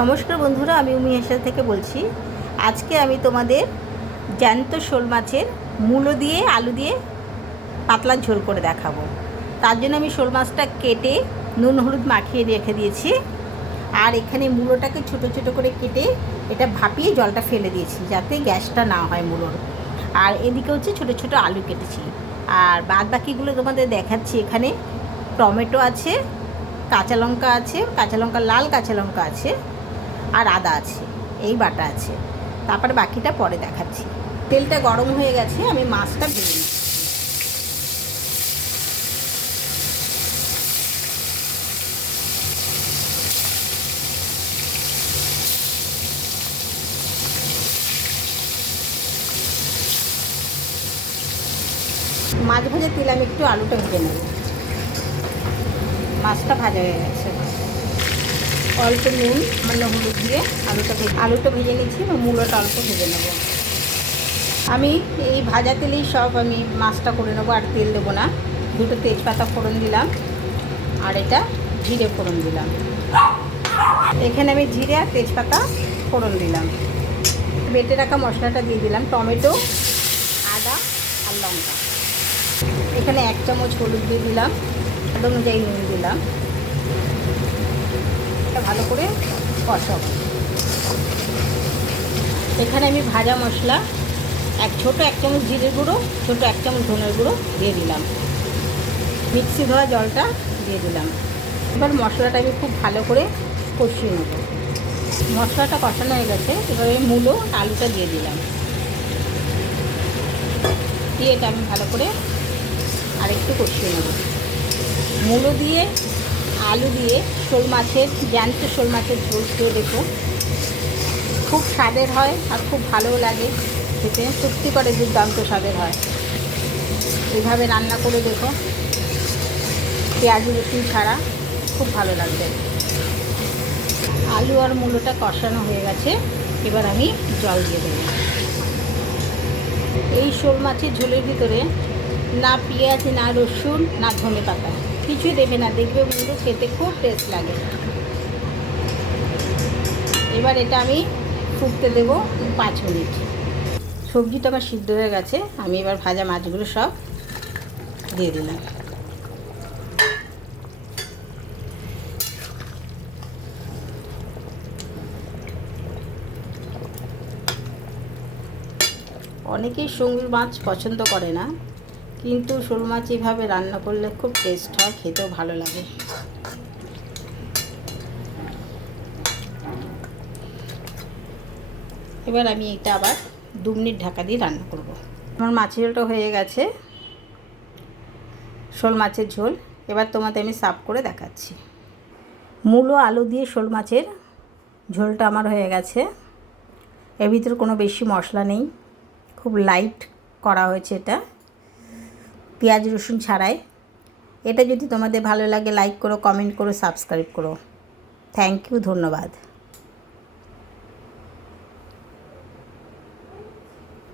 নমস্কার বন্ধুরা, আমি উমি থেকে বলছি। আজকে আমি তোমাদের জ্যান্ত শোল মাছের মূলো দিয়ে, আলু দিয়ে পাতলা ঝোল করে দেখাবো। তার জন্য আমি শোল মাছটা কেটে নুন, হলুদ মাখিয়ে রেখে দিয়েছি। আর এখানে মূলোটাকে ছোট ছোট করে কেটে এটা ভাপিয়ে জলটা ফেলে দিয়েছি, যাতে গ্যাসটা না হয় মূলোর। আর এদিকে হচ্ছে ছোট ছোট আলু কেটেছি। আর বাদ বাকিগুলো তোমাদের দেখাচ্ছি। এখানে টমেটো আছে, কাঁচা লঙ্কা আছে, কাঁচা লঙ্কা, লাল কাঁচা লঙ্কা আছে। আর আদা আছে, এই বাটা আছে। তারপরে বাকিটা পরে দেখাচ্ছি। তেলটা গরম হয়ে গেছে, আমি মাছটা ভেজে নিই মাছ ভাজা তেল আমি একটু আলুটা ভেজে নেব। মাছটা ভাজা হয়ে গেছে। অল্প নুন মানে হলুদ দিয়ে আলুটা আলুটা ভেজে নিচ্ছি এবং মূলোটা অল্প ভেজে নেব। আমি এই ভাজা তেলেই সব আমি মাছটা করে নেব, আর তেল দেবো না। দুটো তেজপাতা ফোড়ন দিলাম, আর এটা জিরে ফোড়ন দিলাম। এখানে আমি জিরে আর তেজপাতা ফোড়ন দিলাম। বেটে রাখা মশলাটা দিয়ে দিলাম, টমেটো, আদা আর লঙ্কা। এখানে এক চামচ হলুদ দিয়ে দিলাম স্বাদ অনুযায়ী নুন দিলাম এটা ভালো করে কষাবো। এখানে আমি ভাজা মশলা, এক ছোটো এক চামচ জিরে গুঁড়ো, ছোটো এক চামচ ধনের গুঁড়ো দিয়ে দিলাম। মিক্সি ধোয়া জলটা দিয়ে দিলাম। এবার মশলাটা আমি খুব ভালো করে কষিয়ে নেব। মশলাটা কষানো হয়ে গেছে, এবারে মূলো আলুটা দিয়ে দিলাম। দিয়ে এটা আমি ভালো করে আরেকটু কষিয়ে নেব। মূলো দিয়ে আলু দিয়ে শোল মাছের, জ্যান্ত শোল মাছের ঝোল খেয়ে দেখো খুব স্বাদের হয় আর খুব ভালোও লাগে খেতে। সত্যি করে দুর্দান্ত স্বাদের হয়। এইভাবে রান্না করে দেখো পেঁয়াজ, রসুন ছাড়া খুব ভালো লাগবে। আলু আর মূলোটা কষানো হয়ে গেছে। এবার আমি জল দিয়ে দেবো। এই শোল মাছের ঝোলের ভিতরে না পেঁয়াজ, না রসুন, না ধনে পাতা। কিছুই দেবে না, দেখবে বন্ধু, খেতে খুব টেস্ট লাগে। এবার এটা আমি ফুটতে দেবো পাঁচ মিনিট। সবজিটা আমার সিদ্ধ হয়ে গেছে, আমি এবার ভাজা মাছগুলো সব দিয়ে দিলাম। অনেকেই সঙ্গীর মাছ পছন্দ করে না। কিন্তু শোল মাছ এভাবে রান্না করলে খুব টেস্ট হয়, খেতেও ভালো লাগে। এবার আমি এটা আবার দু মিনিট ঢাকা দিয়ে রান্না করব। আমার মাছের ঝোলটা হয়ে গেছে। শোল মাছের ঝোল। এবার তোমাদের আমি সাফ করে দেখাচ্ছি। মূলো, আলু দিয়ে শোল মাছের ঝোলটা আমার হয়ে গেছে। এর ভিতরে কোনো বেশি মশলা নেই। খুব লাইট করা হয়েছে এটা। পেঁয়াজ রসুন ছাড়াই। এটা যদি তোমাদের ভালো লাগে লাইক করো কমেন্ট করো সাবস্ক্রাইব করো। থ্যাংক ইউ ধন্যবাদ।